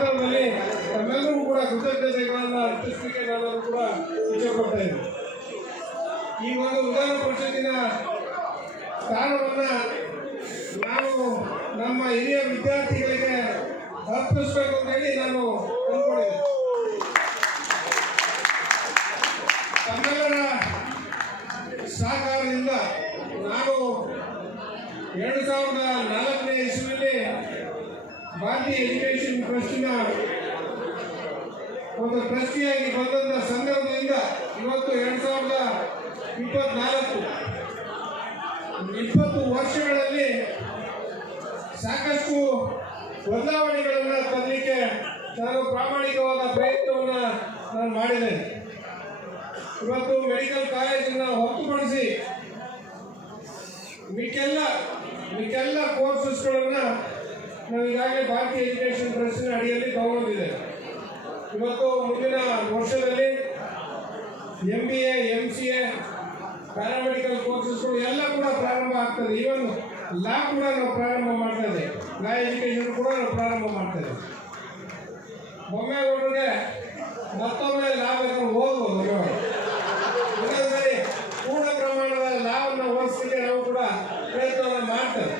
ಸಂದರ್ಭದಲ್ಲಿ ತಮ್ಮೆಲ್ಲರಿಗೂ ಕೂಡ ಕೃತಜ್ಞತೆಗಳನ್ನು ಅರ್ಪಿಸಲಿಕ್ಕೆ ನಾನು ಕೂಡ ಇಚ್ಛೆಪಡ್ತಾ ಇದ್ದೀನಿ ಈ ಒಂದು ವಿಧಾನ ಪರಿಷತ್ತಿನ ಸ್ಥಾನವನ್ನು ನಾವು ನಮ್ಮ ಹಿರಿಯ ವಿದ್ಯಾರ್ಥಿಗಳಿಗೆ ಅರ್ಪಿಸಬೇಕು ಅಂತ ಹೇಳಿ ನಾನು ಅಂದ್ಕೊಂಡಿದ್ದೆ ತಮ್ಮೆಲ್ಲರ ಸಹಕಾರದಿಂದ ನಾನು ಎರಡು ಸಾವಿರದ ನಾಲ್ಕನೇ ಇಸ್ವಿಯಲ್ಲಿ ಭಾರತೀಯ ಎಜುಕೇಷನ್ ಟ್ರಸ್ಟಿನ ಒಂದು ಟ್ರಸ್ಟಿಯಾಗಿ ಬಂದಂಥ ಸಂದರ್ಭದಿಂದ ಇವತ್ತು ಎರಡು ಸಾವಿರದ ಇಪ್ಪತ್ನಾಲ್ಕು, ಇಪ್ಪತ್ತು ವರ್ಷಗಳಲ್ಲಿ ಸಾಕಷ್ಟು ಬದಲಾವಣೆಗಳನ್ನು ತರಲಿಕ್ಕೆ ನಾನು ಪ್ರಾಮಾಣಿಕವಾದ ಪ್ರಯತ್ನವನ್ನು ನಾನು ಮಾಡಿದ್ದೇನೆ ಇವತ್ತು ಮೆಡಿಕಲ್ ಕಾಲೇಜನ್ನು ಹೊರತುಪಡಿಸಿ ಮಿಕ್ಕೆಲ್ಲ ಮಿಕ್ಕೆಲ್ಲ ಕೋರ್ಸಸ್ಗಳನ್ನು ನಾವು ಈಗಾಗಲೇ ಭಾರತೀಯ ಎಜುಕೇಶನ್ ಟ್ರಸ್ಟ್ನ ಅಡಿಯಲ್ಲಿ ತಗೊಂಡಿದೆ ಇವತ್ತು ಮುಂದಿನ ವರ್ಷದಲ್ಲಿ M B A M C A paramedical ಕೋರ್ಸಸ್ಗಳು ಎಲ್ಲ ಕೂಡ ಪ್ರಾರಂಭ ಆಗ್ತದೆ. ಈವನ್ ಲಾ ಕೂಡ ನಾವು ಪ್ರಾರಂಭ ಮಾಡ್ತಾ ಇದೆ. ಲಾ ಎಜುಕೇಷನ್ ಕೂಡ ನಾವು ಪ್ರಾರಂಭ ಮಾಡ್ತಾ ಒಮ್ಮೆ ಒಬ್ಬರಿಗೆ ಮತ್ತೊಮ್ಮೆ ಲಾ ಬೇಕಾದ್ರೆ ಓದ್ಬೋದು ಪೂರ್ಣ ಪ್ರಮಾಣದ ಲಾವನ್ನು ಓದಿಸಲಿಕ್ಕೆ ನಾವು ಕೂಡ ಪ್ರಯತ್ನವನ್ನು ಮಾಡ್ತೇವೆ.